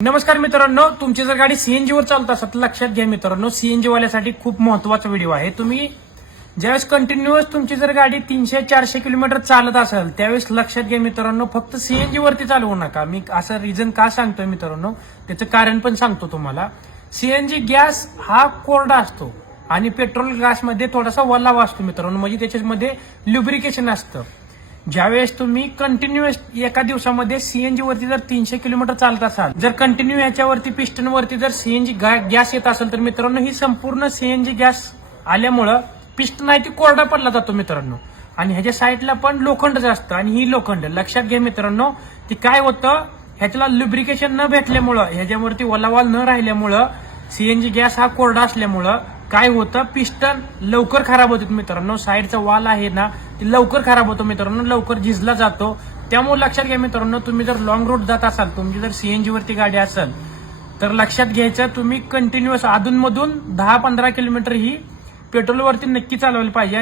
नमस्कार मित्रांनो, तुमची जर गाडी सीएनजी वर चालत असेल तर लक्षात घ्या मित्रांनो, सीएनजी वाल्यासाठी खूप महत्वाचा व्हिडिओ आहे। तुम्ही ज्यावेळेस कंटिन्युअस तुमची जर गाडी 300-400 किलोमीटर चालत असेल त्यावेळेस लक्षात घ्या मित्रांनो, फक्त सीएनजी वरती चालवू नका। मी असं रिझन का सांगतोय मित्रांनो, त्याचं कारण पण सांगतो तुम्हाला। सीएनजी गॅस हा कोरडा असतो आणि पेट्रोल गॅसमध्ये थोडासा वल्लावा असतो मित्रांनो, म्हणजे त्याच्यामध्ये ल्युब्रिकेशन असतं। ज्यावेळेस तुम्ही कंटिन्युअस एका दिवसामध्ये सीएनजी वरती जर 300 किलोमीटर चालत असाल, जर कंटिन्यू याच्यावरती पिस्टन वरती जर सीएनजी गॅस येत असेल तर मित्रांनो, ही संपूर्ण सीएनजी गॅस आल्यामुळं पिस्टन आहे ती कोरडा पडला जातो मित्रांनो। आणि ह्याच्या साईडला पण लोखंड असतं आणि ही लोखंड लक्षात घ्या मित्रांनो, ती काय होतं, ह्याच्याला लुब्रिकेशन न भेटल्यामुळं, ह्याच्यावरती ओलावा न राहिल्यामुळं, सीएनजी गॅस हा कोरडा असल्यामुळं काय होतं, पिस्टन लवकर खराब होतं मित्रांनो। साईडचा वाल आहे ना, ती लवकर खराब होतो मित्रांनो, लवकर झिजला जातो। त्यामुळे लक्षात घ्या मित्रांनो, तुम्ही जर लॉंग रूट जात असाल, तुमची जर सीएनजी वरती गाडी असेल तर लक्षात घ्यायचं, तुम्ही कंटिन्युअस अधूनमधून 10-15 किलोमीटर ही पेट्रोलवरती नक्की चालवली पाहिजे।